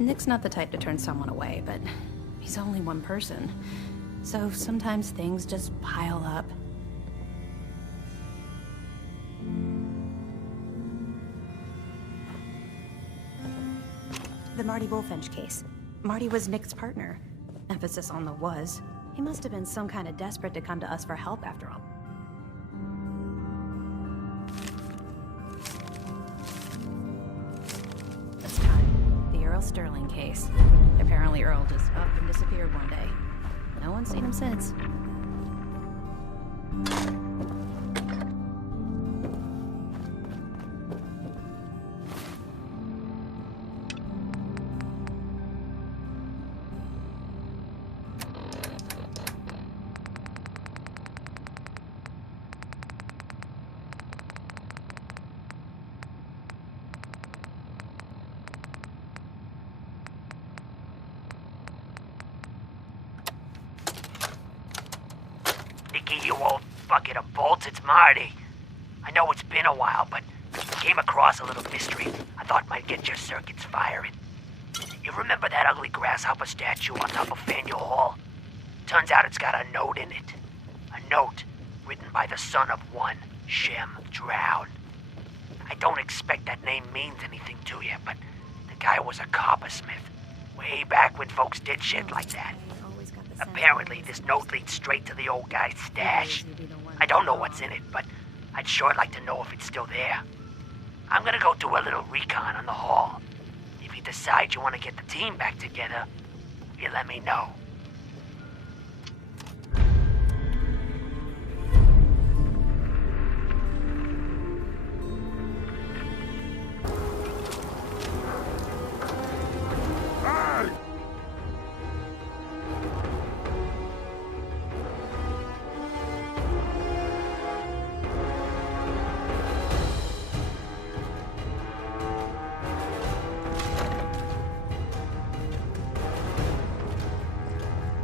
Nick's not the type to turn someone away, but he's only one person. So sometimes things just pile up. The Marty Bullfinch case. Marty was Nick's partner. Emphasis on the was. He must have been some kind of desperate to come to us for help after all. This time, the Earl Sterling case. Apparently Earl just up and disappeared one day. No one's seen him since. You old bucket of bolts, it's Marty. I know it's been a while, but came across a little mystery I thought might get your circuits firing. You remember that ugly grasshopper statue on top of Faneuil Hall? Turns out it's got a note in it. A note written by the son of one Shem Drown. I don't expect that name means anything to you, but the guy was a coppersmith. Way back when folks did shit like that. Apparently, this note leads straight to the old guy's stash. I don't know what's in it, but I'd sure like to know if it's still there. I'm gonna go do a little recon on the hall. If you decide you want to get the team back together, you let me know.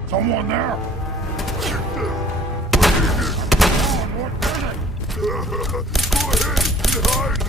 Someone there! What did it? Go ahead, hide!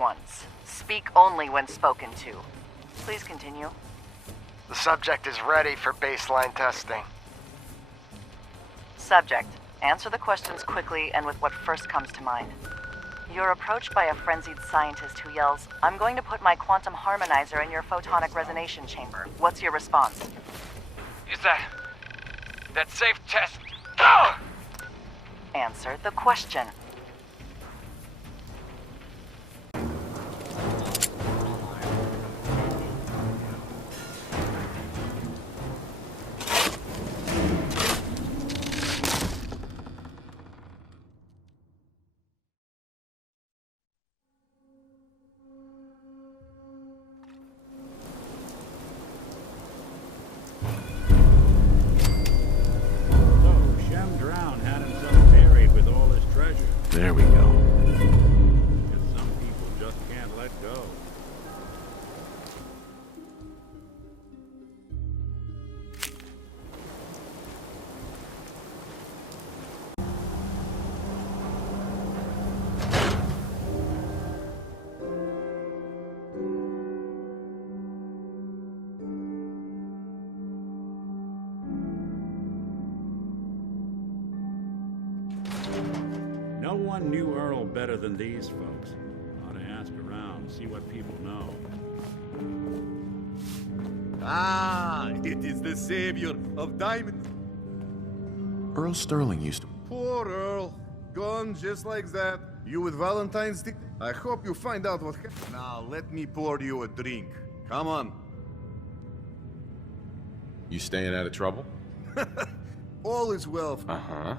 once. Speak only when spoken to. Please continue. The subject is ready for baseline testing. Subject, answer the questions quickly and with what first comes to mind. You're approached by a frenzied scientist who yells, "I'm going to put my quantum harmonizer in your photonic resonation chamber." What's your response? Is that safe test? Oh! Answer the question. There we go. Because some people just can't let go. No one knew Earl better than these folks. Ought to ask around, see what people know. Ah, it is the savior of diamonds. Earl Sterling used to... Poor Earl. Gone just like that. You with Valentine's Day? I hope you find out what happened. Now, let me pour you a drink. Come on. You staying out of trouble? All is well. Uh-huh.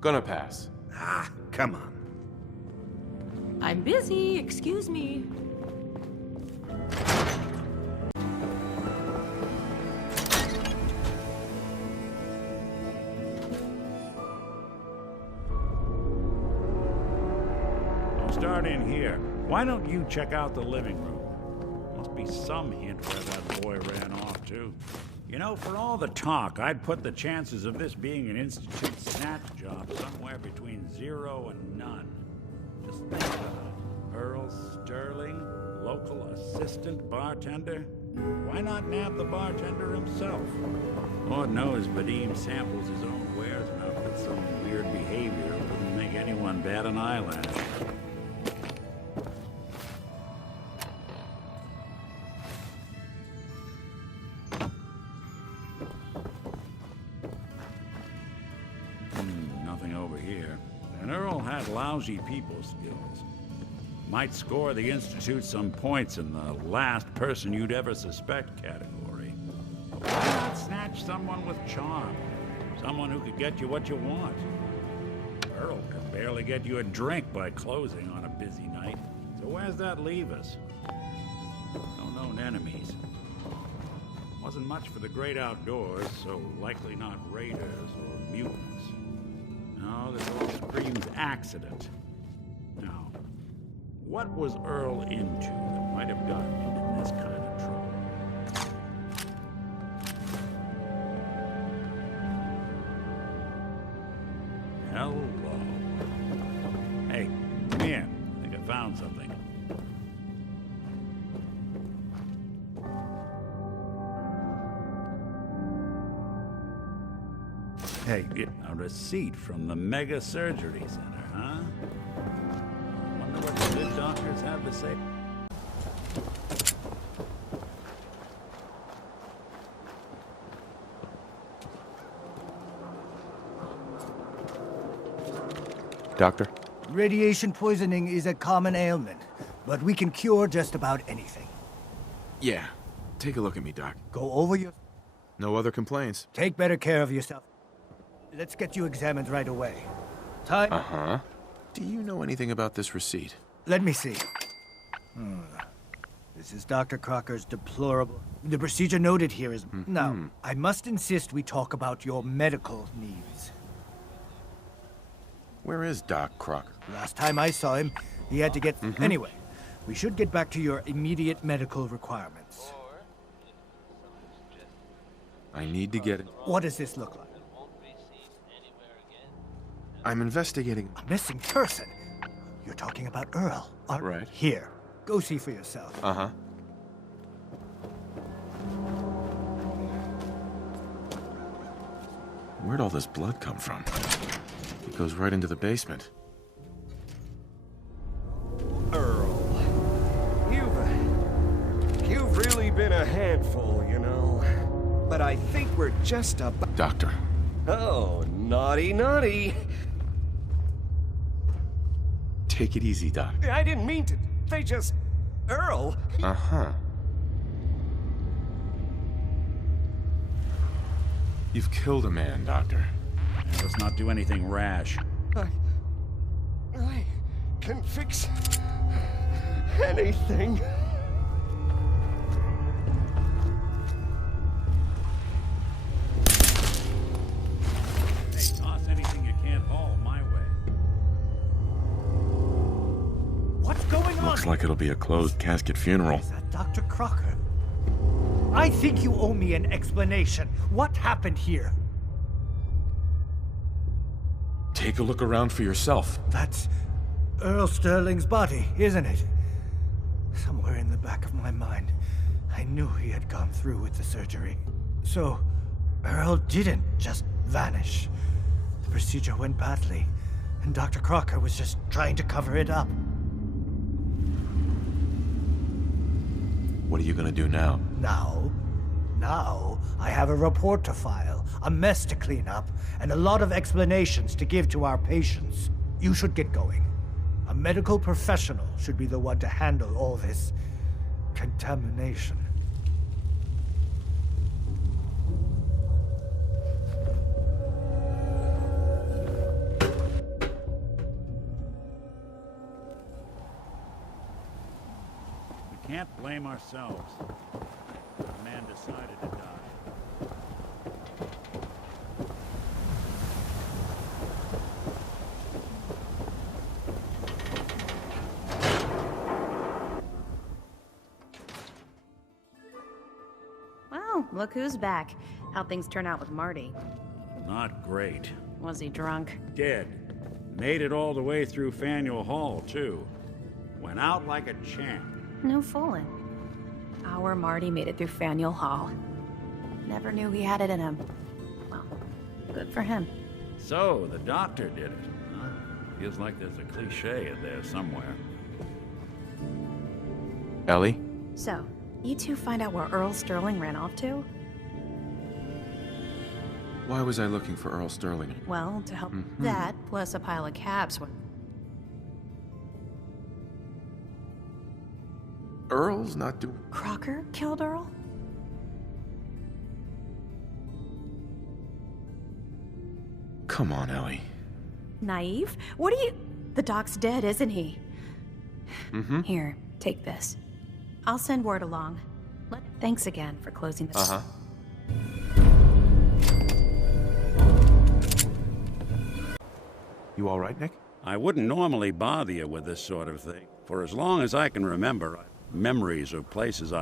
Gonna pass. Ah, come on. I'm busy, excuse me. I'll start in here. Why don't you check out the living room? Must be some hint where that boy ran off to. You know, for all the talk, I'd put the chances of this being an Institute snatch job somewhere between 0 and none. Just think about it. Earl Sterling, local assistant bartender? Why not nab the bartender himself? Lord knows Vadim samples his own wares enough that some weird behavior wouldn't make anyone bat an eyelash. Nothing over here. And Earl had lousy people skills. Might score the Institute some points in the last person you'd ever suspect category. But why not snatch someone with charm? Someone who could get you what you want. Earl could barely get you a drink by closing on a busy night. So where's that leave us? No known enemies. Wasn't much for the great outdoors, so likely not raiders or mutants. No, this all screams accident. Now, what was Earl into that might have gotten him in this kind of trouble? Hello. Hey, come here. I think I found something. Hey, a receipt from the Mega Surgery Center, huh? Wonder what the good doctors have to say. Doctor? Radiation poisoning is a common ailment, but we can cure just about anything. Yeah. Take a look at me, Doc. Go over your... No other complaints. Take better care of yourself. Let's get you examined right away. Time... Uh-huh. Do you know anything about this receipt? Let me see. This is Dr. Crocker's deplorable... The procedure noted here is... Now, I must insist we talk about your medical needs. Where is Doc Crocker? Last time I saw him, he had to get... Anyway, we should get back to your immediate medical requirements. I need to get it. What does this look like? I'm investigating... A missing person? You're talking about Earl, aren't Right. Here. Go see for yourself. Uh-huh. Where'd all this blood come from? It goes right into the basement. Earl, you've really been a handful, you know. But I think we're just about... Doctor. Oh, naughty, naughty. Take it easy, Doc. I didn't mean to. They just... Earl... Uh-huh. You've killed a man, Doctor. Let's not do anything rash. I can fix anything. Hey, toss anything you can't haul my way. What's going on? Looks like it'll be a closed casket funeral. Is that Dr. Crocker? I think you owe me an explanation. What happened here? Take a look around for yourself. That's Earl Sterling's body, isn't it? Somewhere in the back of my mind, I knew he had gone through with the surgery. So, Earl didn't just vanish. The procedure went badly, and Dr. Crocker was just trying to cover it up. What are you gonna do now? Now, I have a report to file, a mess to clean up, and a lot of explanations to give to our patients. You should get going. A medical professional should be the one to handle all this contamination. We can't blame ourselves. The man decided to die. Well, look who's back. How'd things turn out with Marty? Not great. Was he drunk? Dead. Made it all the way through Faneuil Hall, too. Went out like a champ. No fooling. Our Marty made it through Faneuil Hall. Never knew he had it in him. Well, good for him. So, the doctor did it, huh? Feels like there's a cliche in there somewhere. Ellie? So, you two find out where Earl Sterling ran off to? Why was I looking for Earl Sterling? Well, to help that, plus a pile of caps. Earl's not doing... Crocker killed Earl? Come on, Ellie. Naive? What are you... The doc's dead, isn't he? Here, take this. I'll send word along. Thanks again for closing the... Uh-huh. You all right, Nick? I wouldn't normally bother you with this sort of thing. For as long as I can remember, memories of places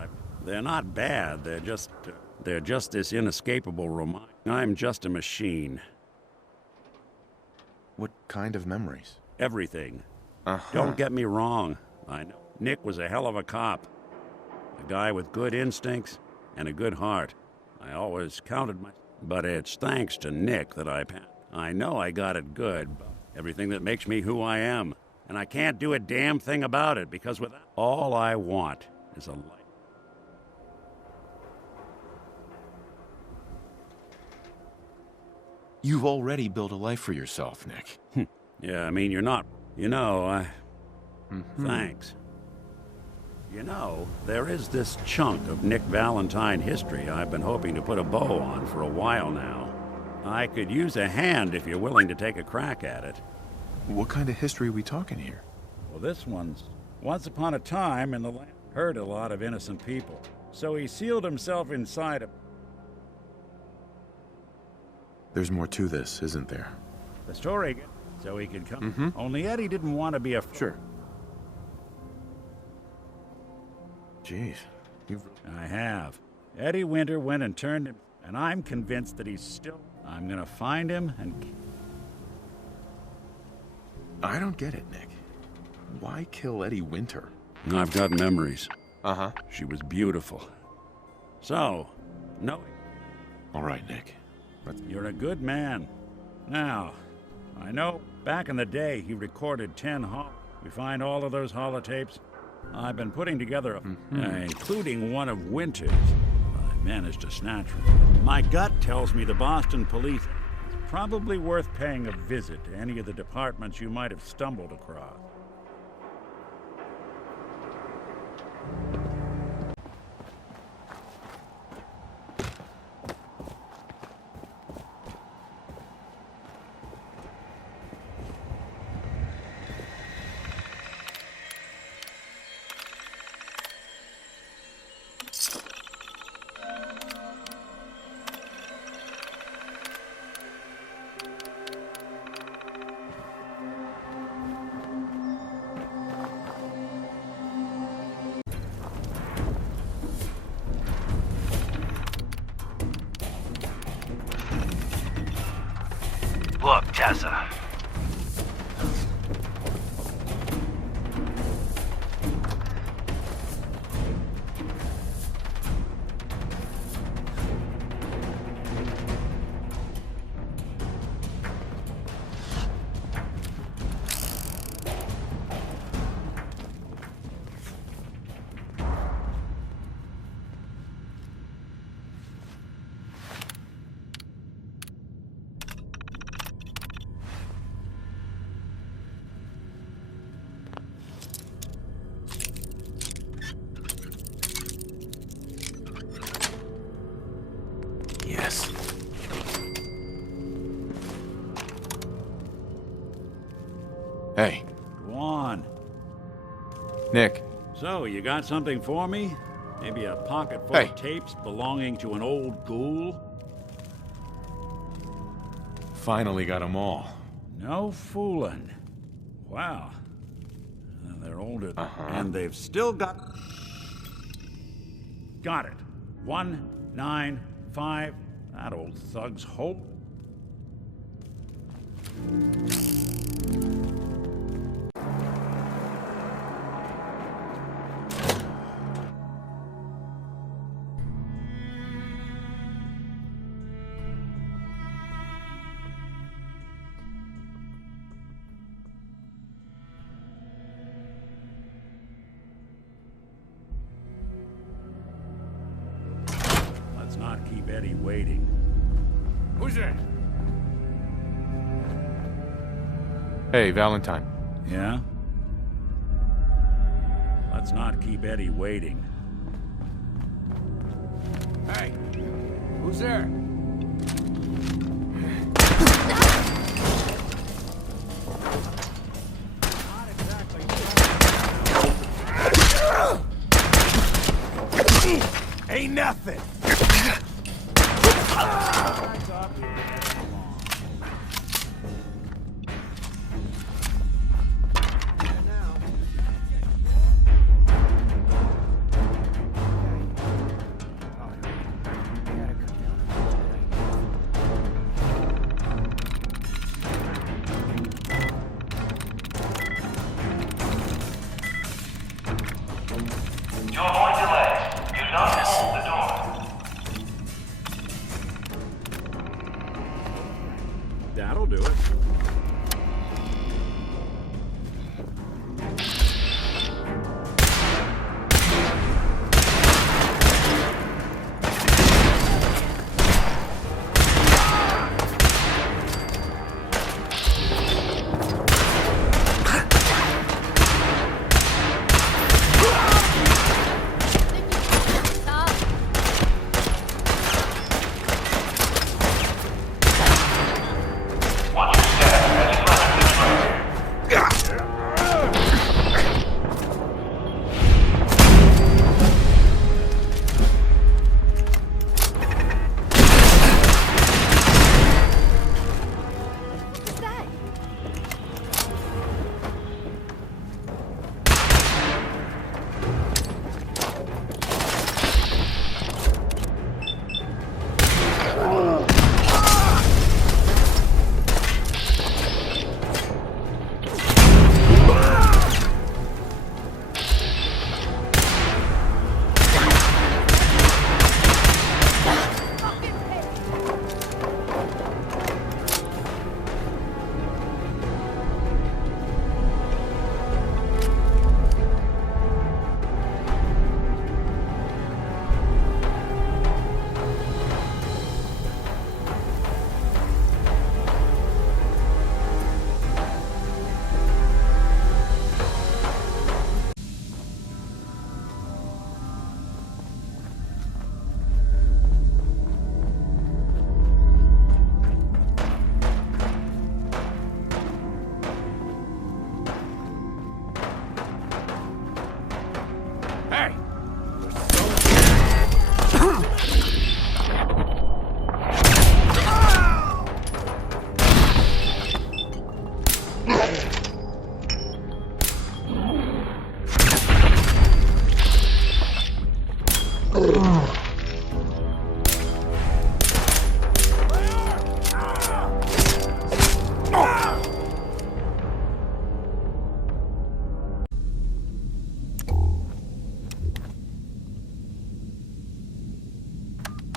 they're not bad, they're just this inescapable reminder. I'm just a machine. What kind of memories? Everything. Uh-huh. Don't get me wrong. I know Nick was a hell of a cop. A guy with good instincts and a good heart. I always counted my... But it's thanks to Nick that I know I got it good. Everything that makes me who I am. And I can't do a damn thing about it, because without all I want is a life. You've already built a life for yourself, Nick. Yeah, I mean, you're not... You know, Thanks. You know, there is this chunk of Nick Valentine history I've been hoping to put a bow on for a while now. I could use a hand if you're willing to take a crack at it. What kind of history are we talking here? Well, this one's... Once upon a time in the land, hurt a lot of innocent people. So he sealed himself inside a... There's more to this, isn't there? The story, so he could come. Only Eddie didn't want to be a... Sure. Jeez. I have. Eddie Winter went and turned him, and I'm convinced that he's still... I'm gonna find him and... I don't get it, Nick. Why kill Eddie Winter? I've got memories. Uh-huh. She was beautiful. So, no. All right, Nick. You're a good man. Now, I know back in the day he recorded 10 We find all of those holotapes. I've been putting together including one of Winter's. I managed to snatch one. My gut tells me the Boston police probably worth paying a visit to any of the departments you might have stumbled across. Look, Tessa. Yes. Hey. Go on. Nick. So, you got something for me? Maybe a pocket full of tapes belonging to an old ghoul? Finally got them all. No fooling. Wow. They're older, and they've still got... Got it. 195. That old thug's hope. Let's not keep Eddie waiting. Who's there? Hey, Valentine. Yeah? Let's not keep Eddie waiting. Hey, who's there? Ain't nothing. To avoid delays, do not hold the door.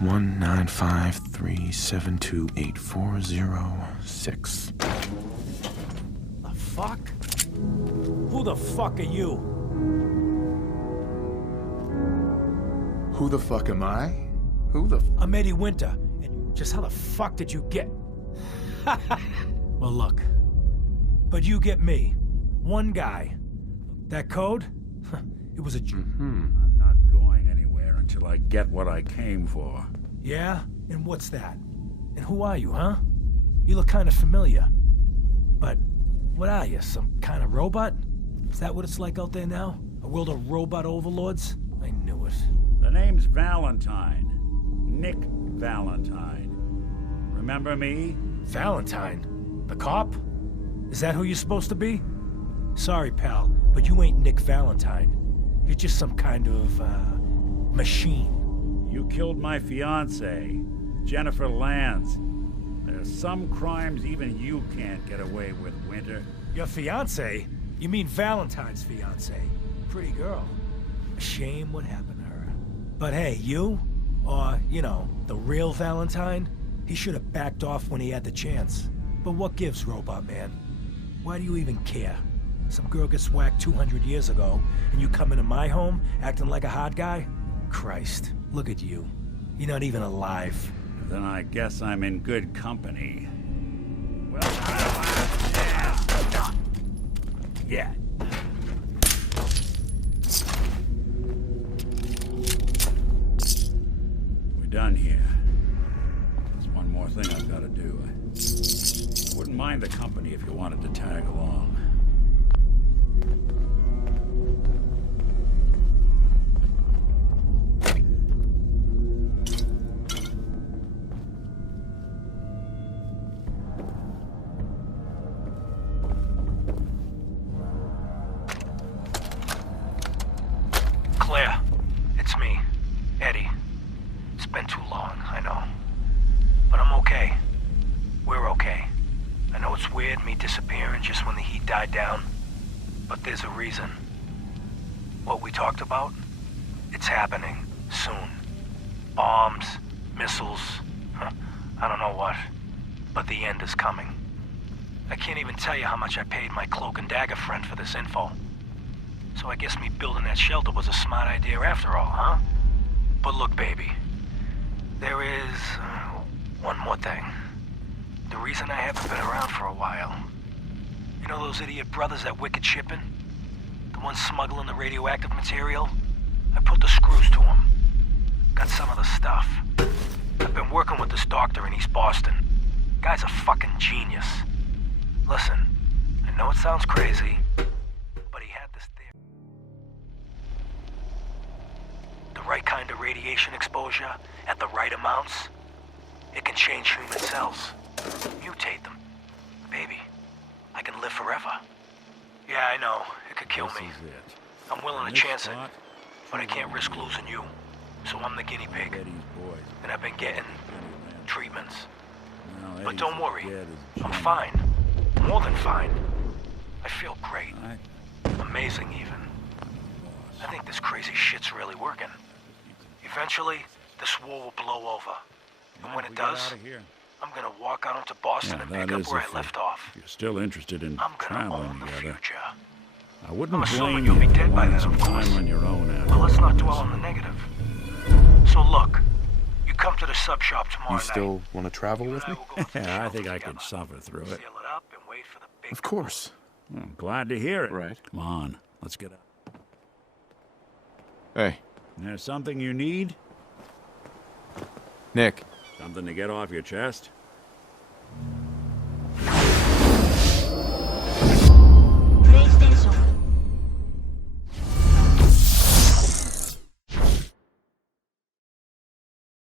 19537284006. The fuck? Who the fuck are you? Who the fuck am I? Who the I'm Eddie Winter. Just how the fuck did you get... Well, look. But you get me. One guy. That code? It was a... I'm not going anywhere until I get what I came for. Yeah? And what's that? And who are you, huh? You look kind of familiar. But what are you, some kind of robot? Is that what it's like out there now? A world of robot overlords? I knew it. The name's Valentine. Nick Valentine. Remember me? Valentine? The cop? Is that who you're supposed to be? Sorry, pal, but you ain't Nick Valentine. You're just some kind of, machine. You killed my fiancée, Jennifer Lance. There's some crimes even you can't get away with, Winter. Your fiancée? You mean Valentine's fiancée? Pretty girl. A shame what happened to her. But hey, you? Or, you know, the real Valentine? He should have backed off when he had the chance. But what gives, Robot Man? Why do you even care? Some girl gets whacked 200 years ago, and you come into my home acting like a hot guy? Christ, look at you. You're not even alive. Then I guess I'm in good company. Well, yeah. We're done here. There's one more thing I've got to do. I wouldn't mind the company if you wanted to tag along. Claire, it's me, Eddie. It's been too long, I know. But I'm okay. We're okay. I know it's weird, me disappearing just when the heat died down. But there's a reason. What we talked about? It's happening. Soon. Bombs, missiles, I don't know what. But the end is coming. I can't even tell you how much I paid my cloak and dagger friend for this info. So I guess me building that shelter was a smart idea after all, huh? But look, baby. There is one more thing. The reason I haven't been around for a while. You know those idiot brothers at Wicked Shipping? The ones smuggling the radioactive material? I put the screws to them. Got some of the stuff. I've been working with this doctor in East Boston. Guy's a fucking genius. Listen, I know it sounds crazy, but he had this theory. The right kind of radiation exposure at the right amounts, it can change human cells. Mutate them. Baby, I can live forever. Yeah, I know. It could kill me. I'm willing to chance it, but I can't risk losing you. So I'm the guinea pig. And I've been getting treatments. But don't worry. I'm fine. More than fine. I feel great. Amazing, even. I think this crazy shit's really working. Eventually, this war will blow over. And when it does, I'm gonna walk out into Boston and pick up where I left off. You're still interested in traveling together. I I'm wouldn't assuming blame you'll you be dead for by wanting then, some of course. time on your own after. But let's not dwell on the negative. So look, you come to the sub shop tomorrow You still want to travel with me? Yeah, I think I could suffer through it. Of course. Well, I'm glad to hear it. Right. Come on, let's get up. Hey. There's something you need? Nick. Something to get off your chest?